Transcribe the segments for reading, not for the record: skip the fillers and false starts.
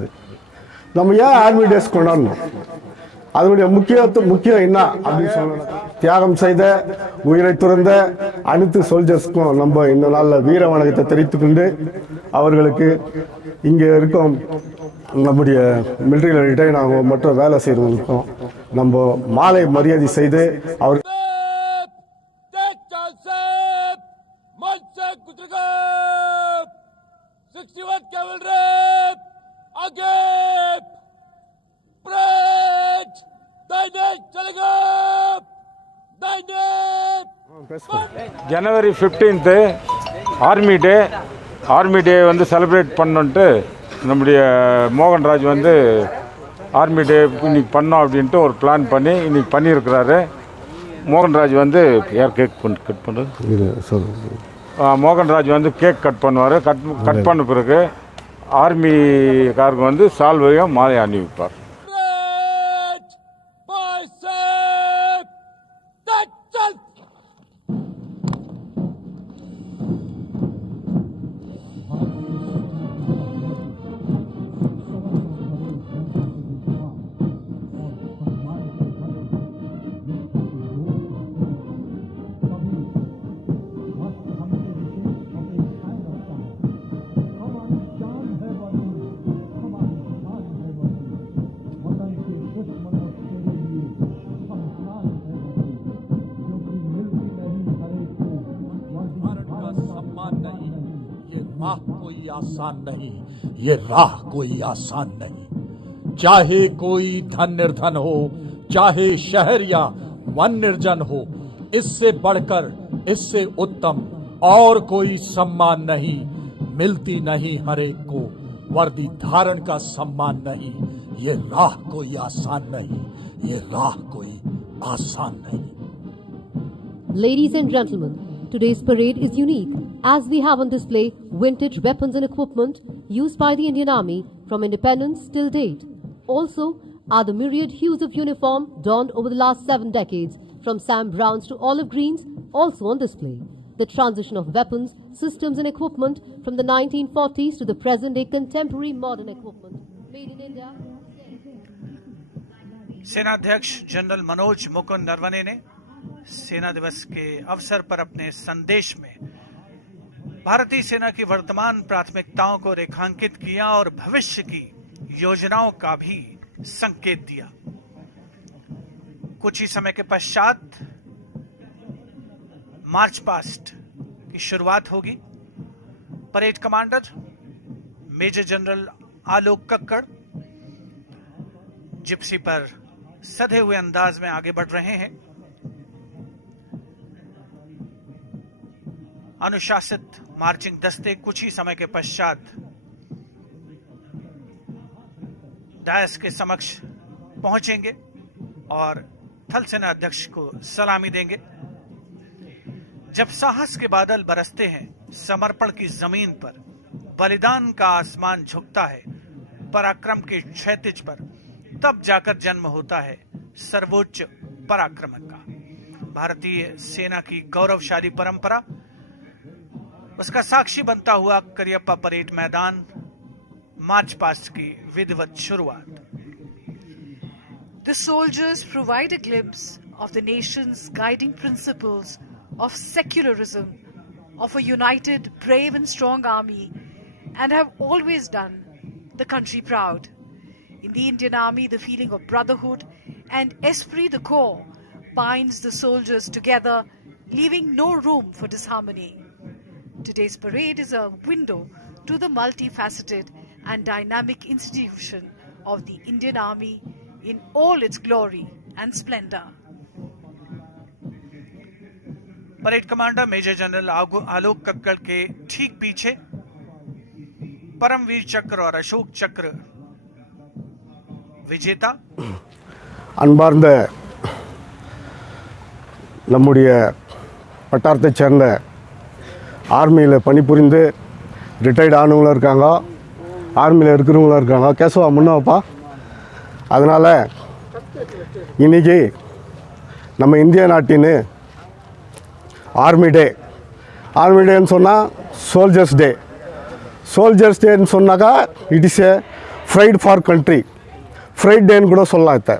இருக்குது. நம்ம ஏன் ஆர்மி டேஸ் கொண்டாடணும்? அதனுடைய முக்கியம் என்ன அப்படின்னு சொல்லணும். தியாகம் செய்த உயிரை துறந்த அனைத்து சோல்ஜர்ஸ்க்கும் நம்ம இந்த நாளில் வீர வணக்கத்தை தெரிவித்துக் கொண்டு அவர்களுக்கு இங்கே இருக்கும் நம்முடைய மிலிட்டரியில் ரிட்டையர் ஆகும் மற்ற வேலை செய்கிறவங்களுக்கும் நம்ம மாலை மரியாதை செய்து அவர் January 15th ஆர்மி டே வந்து செலிப்ரேட் பண்ணோன்ட்டு நம்முடைய மோகன்ராஜ் வந்து ஆர்மி டே இன்னைக்கு பண்ணோம் அப்படின்ட்டு ஒரு பிளான் பண்ணி இன்னைக்கு பண்ணியிருக்கிறாரு. மோகன்ராஜ் வந்து யார் கேக் கட் பண்ணுறது? மோகன்ராஜ் வந்து கேக் கட் பண்ணுவார். கட் பண்ண பிறகு ஆர்மிக்காருக்கு வந்து சால்வையும் மாலை அணிவிப்பார். कोई आसान नहीं, ये राह कोई आसान नहीं। चाहे कोई धन निर्धन हो, चाहे शहर या वन निर्जन हो, इससे बढ़कर इससे उत्तम और कोई सम्मान नहीं। मिलती नहीं हर एक को वर्दी धारण का सम्मान नहीं। ये राह कोई आसान नहीं, ये राह कोई आसान नहीं। Ladies and gentlemen, today's parade is unique as we have on display vintage weapons and equipment used by the Indian Army from independence till date. Also are the myriad hues of uniform donned over the last 7 decades from Sam Browns to olive greens also on display. The transition of weapons, systems and equipment from the 1940s to the present day contemporary modern equipment made in India. सेनाध्यक्ष general Manoj Mukund Naravane ने सेना दिवस के अवसर पर अपने संदेश में भारतीय सेना की वर्तमान प्राथमिकताओं को रेखांकित किया और भविष्य की योजनाओं का भी संकेत दिया। कुछ ही समय के पश्चात मार्च पास्ट की शुरुआत होगी। Parade commander major general Alok Kakkar Gypsy पर सधे हुए अंदाज में आगे बढ़ रहे हैं। अनुशासित मार्चिंग दस्ते कुछ ही समय के पश्चात डायस के समक्ष पहुंचेंगे और थल सेना अध्यक्ष को सलामी देंगे। जब साहस के बादल बरसते हैं, समर्पण की जमीन पर बलिदान का आसमान झुकता है, पराक्रम के क्षैतिज पर, तब जाकर जन्म होता है सर्वोच्च पराक्रम का। भारतीय सेना की गौरवशाली परंपरा, उसका साक्षी बनता हुआ करियप्पा परेड मैदान, मार्च पास्ट की विधिवत शुरुआत। The soldiers provide a glimpse of the nation's guiding principles of secularism, of a united, brave and strong army, and have always done the country proud. In the Indian Army, the feeling of brotherhood and esprit de corps binds the soldiers together, leaving no room for disharmony. Today's parade is a window to the multifaceted and dynamic institution of the Indian Army in all its glory and splendor. Parade commander major general Alok Kakkar के ठीक पीछे परमवीर चक्र और अशोक चक्र विजेता அன்பார்ந்த நம்முடைய வட்டாரத்தைச் சேர்ந்த ஆர்மியில் பணிபுரிந்து ரிட்டையர்ட் ஆனவங்களும் இருக்காங்க, ஆர்மியில் இருக்கிறவங்களும் இருக்காங்க. கேசவா முன்னாப்பா. அதனால் இன்றைக்கி நம்ம இந்திய நாட்டின் ஆர்மி டேன்னு சொன்னால் சோல்ஜர்ஸ் டேன்னு சொன்னாக்கா it is a fright for country, fright டேன்னு கூட சொல்லலாம். இதை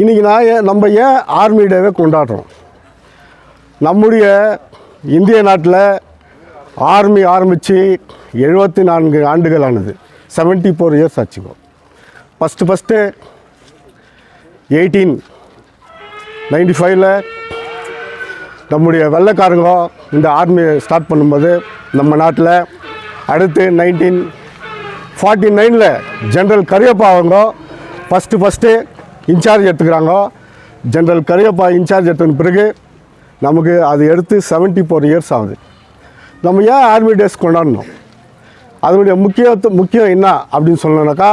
இன்றைக்கி நம்ம ஏன் ஆர்மி டேவை கொண்டாடுறோம்? நம்முடைய இந்திய நாட்டில் ஆர்மி ஆரம்பித்து 74 ஆண்டுகள் ஆனது, 74 இயர்ஸ் ஆச்சுக்கோ. ஃபஸ்ட்டு 1895 நம்முடைய வெள்ளைக்காரங்க இந்த ஆர்மியை ஸ்டார்ட் பண்ணும்போது நம்ம நாட்டில், அடுத்து 1949 ஜென்ரல் கரியப்பா அவங்க ஃபஸ்ட்டு இன்சார்ஜ் எடுத்துக்கிறாங்க. ஜென்ரல் கரியப்பா இன்சார்ஜ் எடுத்துன பிறகு நமக்கு அது எடுத்து 74 இயர்ஸ் ஆகுது. நம்ம ஏன் ஆர்மி டேஸ் கொண்டாடணும்? அதனுடைய முக்கியம் என்ன அப்படின்னு சொன்னோன்னாக்கா,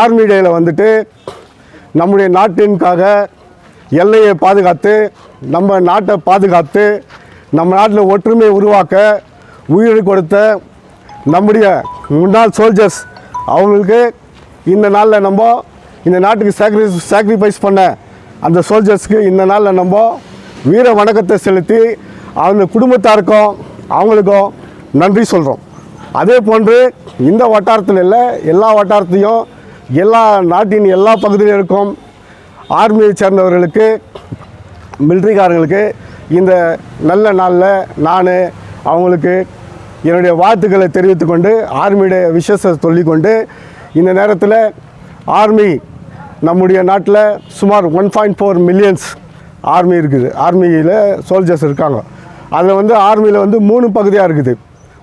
ஆர்மி டேயில் வந்துட்டு நம்முடைய நாட்டிற்காக எல்லையை பாதுகாத்து, நம்ம நாட்டை பாதுகாத்து, நம்ம நாட்டில் ஒற்றுமையை உருவாக்க உயிரை கொடுத்த நம்முடைய முன்னாள் சோல்ஜர்ஸ் அவங்களுக்கு இந்த நாளில் நம்ம இந்த நாட்டுக்கு சாக்ரிஃபைஸ் பண்ண அந்த சோல்ஜர்ஸ்க்கு இந்த நாளில் நம்ம வீர வணக்கத்தை செலுத்தி அவங்க குடும்பத்தாருக்கும் அவங்களுக்கும் நன்றி சொல்கிறோம். அதே போன்று இந்த வட்டாரத்தில் இல்லை, எல்லா வட்டாரத்தையும் எல்லா நாட்டின் எல்லா பகுதியிலும் இருக்கும் ஆர்மியை சேர்ந்தவர்களுக்கு, மிலிட்ரிக்காரங்களுக்கு இந்த நல்ல நாளில் நான் அவங்களுக்கு என்னுடைய வாழ்த்துக்களை தெரிவித்துக்கொண்டு, ஆர்மியுடைய விஷயத்தை சொல்லிக்கொண்டு, இந்த நேரத்தில் ஆர்மி நம்முடைய நாட்டில் சுமார் 1.4 மில்லியன்ஸ் ஆர்மி இருக்குது. ஆர்மியில் சோல்ஜர்ஸ் இருக்காங்க. அதில் வந்து ஆர்மியில் வந்து 3 பகுதியாக இருக்குது.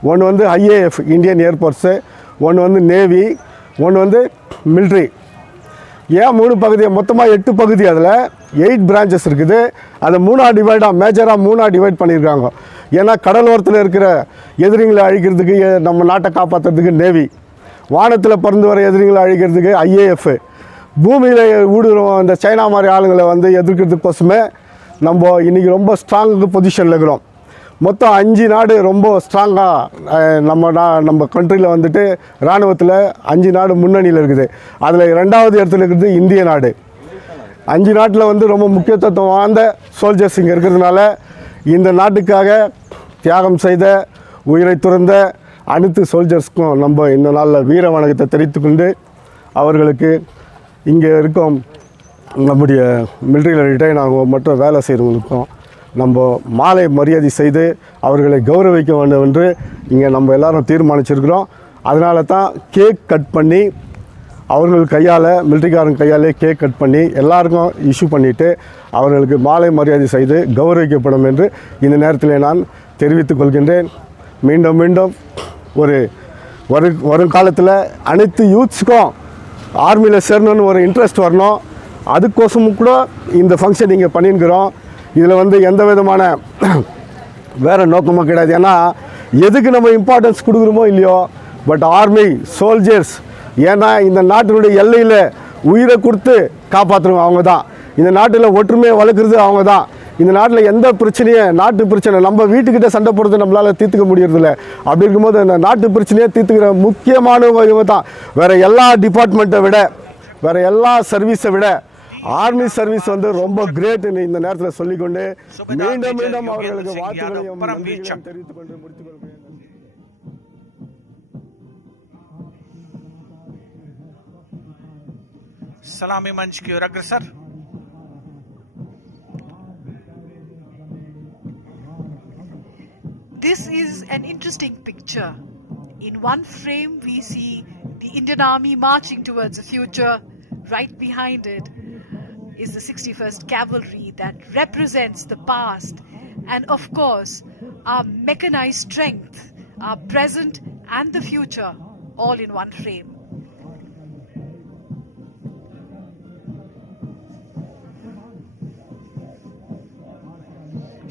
ஒன்று வந்து ஐஏஎஃப் இந்தியன் ஏர்ஃபோர்ஸு, ஒன்று வந்து நேவி, ஒன்று வந்து மிலிட்ரி. ஏன் 3 பகுதி? மொத்தமாக 8 பகுதி. அதில் 8 பிரான்ச்சஸ் இருக்குது. அதை 3 மேஜராக 3 டிவைட் பண்ணியிருக்காங்க. ஏன்னா கடலோரத்தில் இருக்கிற எதிரிங்களை அழிக்கிறதுக்கு, நம்ம நாட்டை காப்பாற்றுறதுக்கு நேவி, வானத்தில் பறந்து வர எதிரிகளை அழிக்கிறதுக்கு ஐஏஎஃப், பூமியில் ஊடுருவ இந்த சைனா மாதிரி ஆளுங்களை வந்து எதிர்க்கிறதுக்கோசமே நம்ம இன்றைக்கி ரொம்ப ஸ்ட்ராங் பொசிஷனில் இருக்கிறோம். மொத்தம் 5 நாடு ரொம்ப ஸ்ட்ராங்காக நம்ம கண்ட்ரியில் வந்துட்டு இராணுவத்தில் 5 நாடு முன்னணியில் இருக்குது. அதில் 2வது இடத்துல இருக்கிறது இந்திய நாடு. 5 நாட்டில் வந்து ரொம்ப முக்கியத்துவம் வாய்ந்த சோல்ஜர்ஸ் இங்கே இருக்கிறதுனால இந்த நாட்டுக்காக தியாகம் செய்த, உயிரை துறந்த அனைத்து சோல்ஜர்ஸ்க்கும் நம்ம இந்த நாளில் வீர வணக்கத்தை தெரிவித்துக்கொண்டு, அவர்களுக்கு இங்கே இருக்கும் நம்முடைய மிலிட்ரியில் ரிட்டையர் ஆகும் மற்றும் வேலை செய்கிறவங்களுக்கும் நம்ம மாலை மரியாதை செய்து அவர்களை கௌரவிக்க வேண்டும் என்று இங்கே நம்ம எல்லோரும் தீர்மானிச்சிருக்கிறோம். அதனால தான் கேக் கட் பண்ணி அவர்கள் கையால், மிலிட்ரிக்காரங்க கையாலே கேக் கட் பண்ணி எல்லாருக்கும் இஷ்யூ பண்ணிவிட்டு அவர்களுக்கு மாலை மரியாதை செய்து கௌரவிக்கப்படும் என்று இந்த நேரத்தில் நான் தெரிவித்துக் கொள்கின்றேன். மீண்டும் மீண்டும் வரும் காலத்தில் அனைத்து யூத்ஸுக்கும் ஆர்மியில் சேரணுன்னு ஒரு இன்ட்ரெஸ்ட் வரணும். அதுக்கோசமும் கூட இந்த ஃபங்க்ஷன் இங்கே பண்ணியிருக்கிறோம். இதில் வந்து எந்த விதமான வேறு நோக்கமும் கிடையாது. ஏன்னா எதுக்கு நம்ம இம்பார்ட்டன்ஸ் கொடுக்குறோமோ இல்லையோ, பட் ஆர்மி சோல்ஜர்ஸ், ஏன்னா இந்த நாட்டினுடைய எல்லையில் உயிரை கொடுத்து காப்பாற்றுறவங்க அவங்க தான். இந்த நாட்டில் ஒற்றுமையை வளர்க்குறது அவங்க தான். இந்த நாட்டில் எந்த பிரச்சனையே, நாட்டு பிரச்சனை நம்ம வீட்டுக்கிட்ட சண்டை போடுறது நம்மளால் தீர்த்துக்க முடியறதில்ல. அப்படி இருக்கும்போது இந்த நாட்டு பிரச்சனையை தீர்த்துக்கிற முக்கியமானவங்க இவங்க தான். வேறு எல்லா டிபார்ட்மெண்ட்டை விட, வேறு எல்லா சர்வீஸை விட ஆர்மி சர்வீஸ் வந்து ரொம்ப கிரேட்னு இந்த நேரத்தில் சொல்லிக்கொண்டு மீண்டும் மீண்டும் அவர்களுக்கு வாழ்த்துக்களையும் நன்றிகளையும் தெரிவித்துக் கொண்டு முடித்துக் கொள்கிறேன். सलामी मंच की ओर अग्रसर। This is an interesting picture. In one frame we see the Indian Army marching towards the future. Right behind it is the 61st Cavalry that represents the past, and of course our mechanized strength, our present and the future, all in one frame.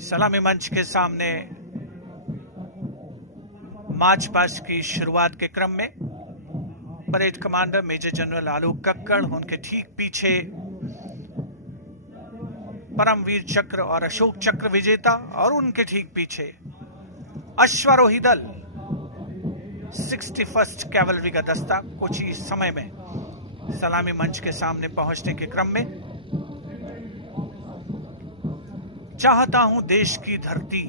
सलामी मंच के सामने march past की शुरुआत के क्रम में parade commander major general Alok Kakkar, उनके ठीक पीछे परमवीर चक्र और अशोक चक्र विजेता, और उनके ठीक पीछे अश्वारोही दल 61st कैवलरी का दस्ता कुछ ही समय में सलामी मंच के सामने पहुंचने के क्रम में चाहता हूं देश की धरती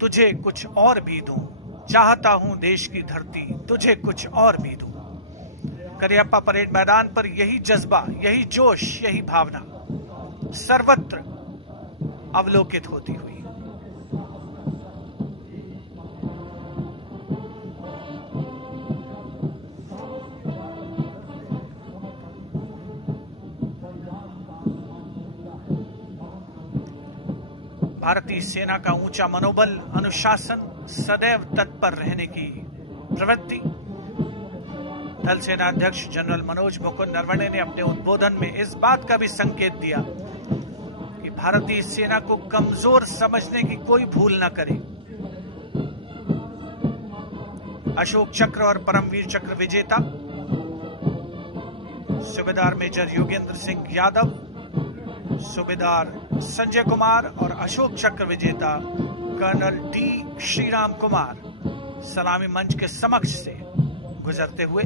तुझे कुछ और भी दूं, चाहता हूं देश की धरती तुझे कुछ और भी दूं। करियप्पा परेड मैदान पर यही जज्बा, यही जोश, यही भावना सर्वत्र अवलोकित होती हुई। भारतीय सेना का ऊंचा मनोबल, अनुशासन, सदैव तत्पर रहने की प्रवृत्ति। थल सेना अध्यक्ष जनरल मनोज मुकुंद नरवणे ने अपने उद्बोधन में इस बात का भी संकेत दिया कि भारतीय सेना को कमजोर समझने की कोई भूल न करे। अशोक चक्र और परमवीर चक्र विजेता सूबेदार मेजर योगेंद्र सिंह यादव, सूबेदार संजय कुमार और अशोक चक्र विजेता कर्नल डी श्रीराम कुमार सलामी मंच के समक्ष से गुजरते हुए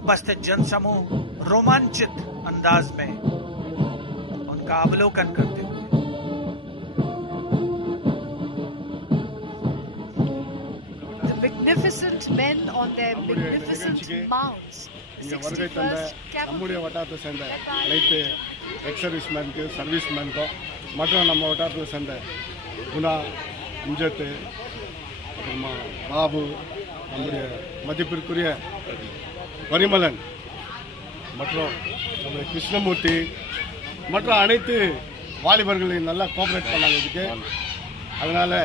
उपस्थित जनसमूह रोमांचित अंदाज में उनका अवलोकन करते हुए The magnificent men on their magnificent mounts. இங்கே வருகை தந்த நம்முடைய வட்டாரத்தை சேர்ந்த அனைத்து எக்ஸ் சர்வீஸ்மேனுக்கு சர்வீஸ்மேனுக்கும் மற்றும் நம்ம வட்டாரத்தில் சேர்ந்த குணா, அம்ஜத், அப்புறமா பாபு, நம்முடைய மதிப்பிற்குரிய பரிமளன் மற்றும் நம்முடைய கிருஷ்ணமூர்த்தி மற்றும் அனைத்து வாலிபர்களையும் நல்லா கோஆப்ரேட் பண்ணாங்க இதுக்கு. அதனால்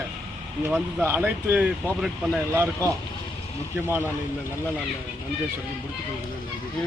இங்கே வந்து அனைத்து கோஆப்ரேட் பண்ண எல்லாருக்கும் முக்கியமாக நான் இந்த நல்ல நன்றியை சொல்லி முடித்துக் கொள்கிறேன். நன்றி.